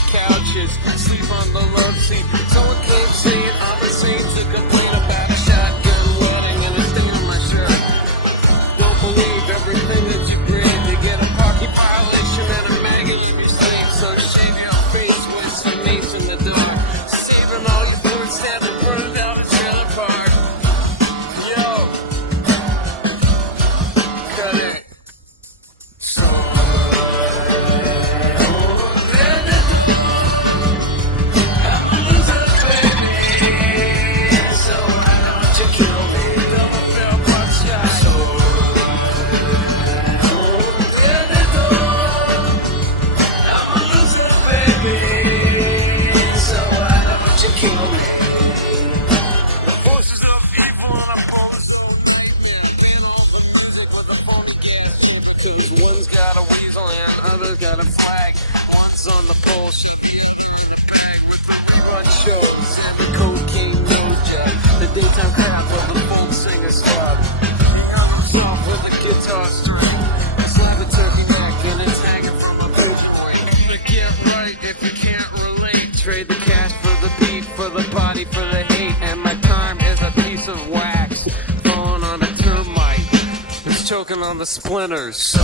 the couches, sleep on the love seat. Someone came saying I'm the same to complain about a shotgun loading and a stain on my shirt. Don't believe everything that you bring. You get a parking violation and a maggot in your sleep. So shave your face with some mace in the dark. Saving all your birds stand and burn down a trailer park. Yo, cut it. So one's got a weasel and other's got a flag. One's on the pole, she in the bag with the rerun shows and the cocaine nose jack. The daytime crowd with the folk singer squad. Soft with a guitar string. Slap a turkey neck and it's hanging from a paperweight. But get right if you can't relate. Trade the cash for the beat, for the body, for the hate. And my time is a piece of wax falling on a termite. It's choking on the splinters. So